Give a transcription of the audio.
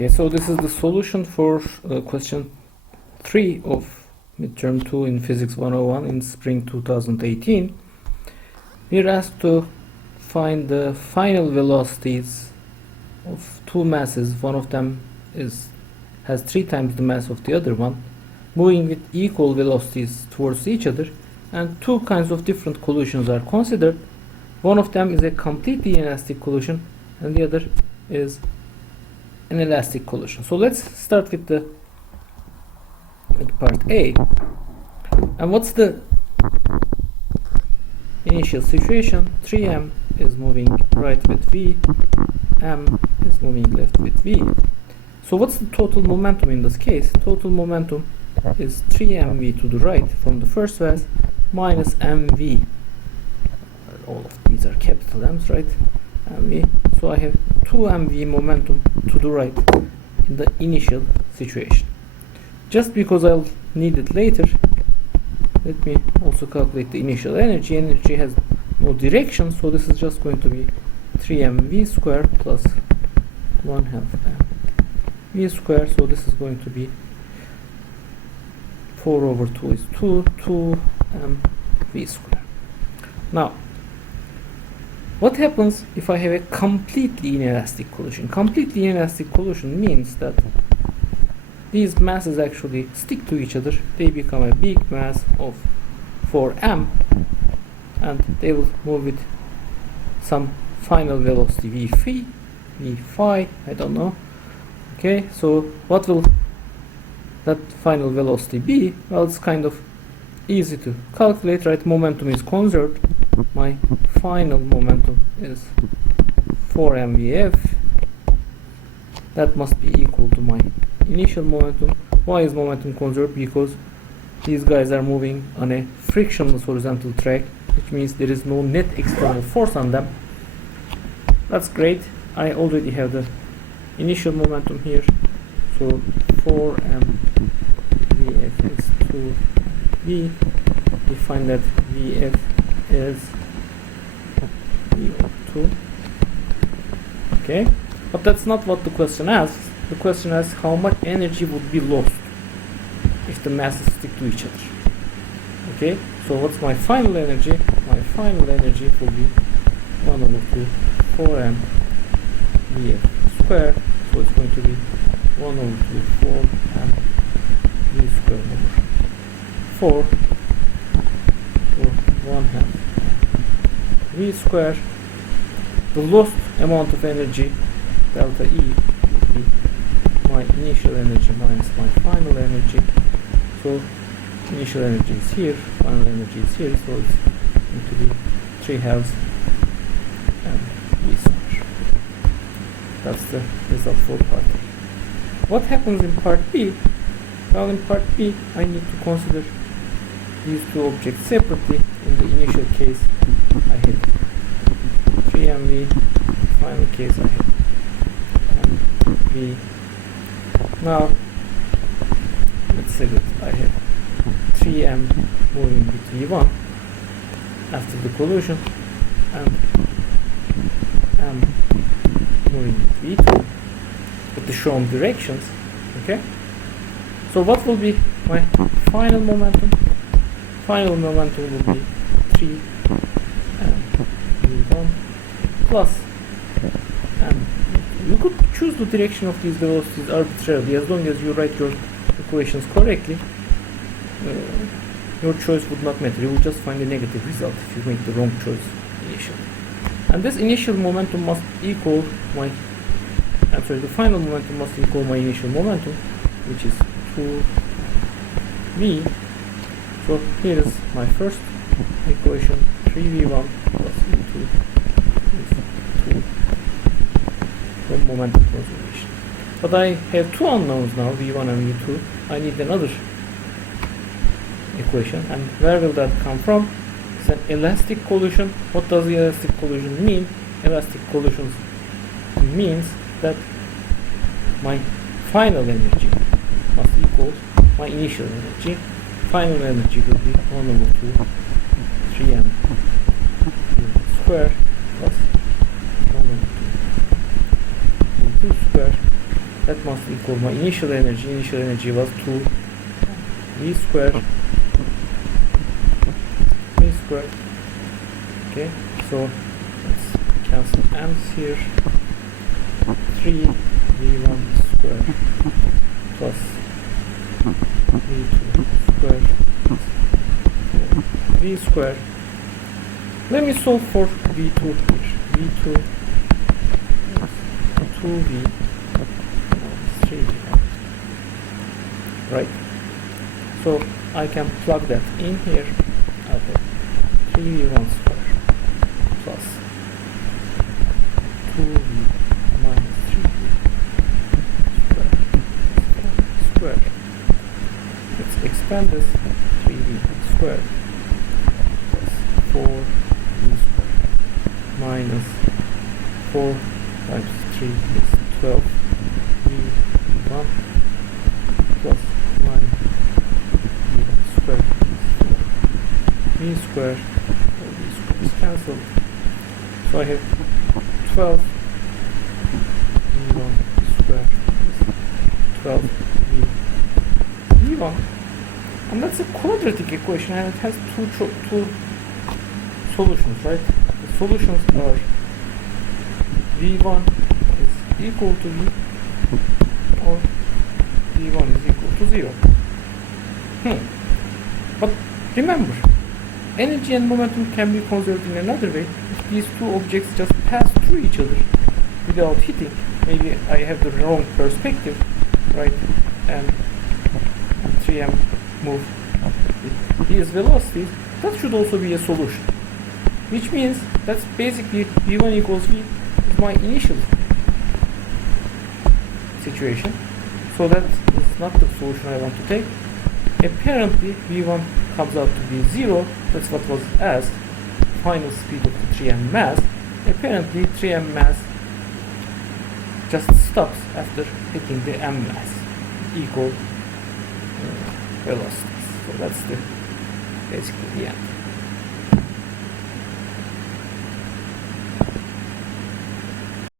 Okay, so this is the solution for question 3 of midterm 2 in Physics 101 in spring 2018. We're asked to find the final velocities of two masses. One of them has 3 times the mass of the other one, moving with equal velocities towards each other, and two kinds of different collisions are considered. One of them is a completely inelastic collision and the other is an elastic collision. So let's start with part A. And what's the initial situation? 3m is moving right with v, m is moving left with v. So what's the total momentum in this case? Total momentum is 3mv to the right from the first vase minus mv. All of these are capital M's, right? mv. So I have 2mv momentum to the right in the initial situation. Just because I'll need it later, let me also calculate the initial energy. Energy has no direction, so this is just going to be 3mv squared plus 1/2 v squared. So this is going to be 4 over 2 is 2mv squared. Now, what happens if I have a completely inelastic collision? Completely inelastic collision means that these masses actually stick to each other. They become a big mass of 4m, and they will move with some final velocity v phi, I don't know. Okay, so what will that final velocity be? Well, it's kind of easy to calculate, right? Momentum is conserved. My final momentum is 4mvf. That must be equal to my initial momentum. Why is momentum conserved? Because these guys are moving on a frictionless horizontal track, which means there is no net external force on them. That's great. I already have the initial momentum here. So 4mvf is 2v. We find that vf is v of 2. Okay, but that's not what the question asks. The question asks how much energy would be lost if the masses stick to each other. Okay, so what's my final energy? My final energy will be 1 over 2 4m vf squared. So it's going to be 1 over 2 4m v squared over 4 or 1/2 v squared. The lost amount of energy, delta E, would be my initial energy minus my final energy. So initial energy is here, final energy is here, so it's going to be 3/2 v squared. That's the result for part A. What happens in part B? Well, in part B, I need to consider these two objects separately. In the initial case, I had 3mv. Final case, I had mv. Now, let's say that I have 3m moving with v1 after the collision, and m moving with v2 with the shown directions. Okay. So what will be my final momentum? Final momentum will be 3m v1 plus m. You could choose the direction of these velocities arbitrarily as long as you write your equations correctly. Your choice would not matter. You will just find a negative result if you make the wrong choice initially. And this initial momentum must equal my the final momentum must equal my initial momentum, which is 2v. So here is my first equation, 3v1 plus v2 is 2 from momentum conservation. But I have two unknowns now, v1 and v2. I need another equation, and where will that come from? It's an elastic collision. What does the elastic collision mean? Elastic collisions means that my final energy must equal my initial energy. Final energy will be 1 over 2 3m squared plus 1 over 2 v2 squared. that must equal my initial energy. Initial energy was 2 v square. V square. Okay, so let's cancel m's here. 3 v1 square plus v2 square v square. Let me solve for v2 here. v2 is 2v 3v, right? So I can plug that in here. Okay, 3v1 square plus 2v minus 3v square. Let's expand this. 3v square plus 4v square minus 4 times 3 is 12 v1 plus 9 v1 square is 4 v square. All v square is cancelled. So I have 12 v1 square is 12 v1, and that's a quadratic equation, and it has two solutions, right? The solutions are v1 is equal to v, or v1 is equal to 0. But remember, energy and momentum can be conserved in another way. If these two objects just pass through each other without hitting, maybe I have the wrong perspective, right? And 3m move with these velocities, that should also be a solution. Which means that's basically v1 equals v is my initial situation. So that is not the solution I want to take. Apparently v1 comes out to be 0. That's what was asked. Final speed of the 3m mass. Apparently 3m mass just stops after hitting the m mass equal velocities. So that's basically the end.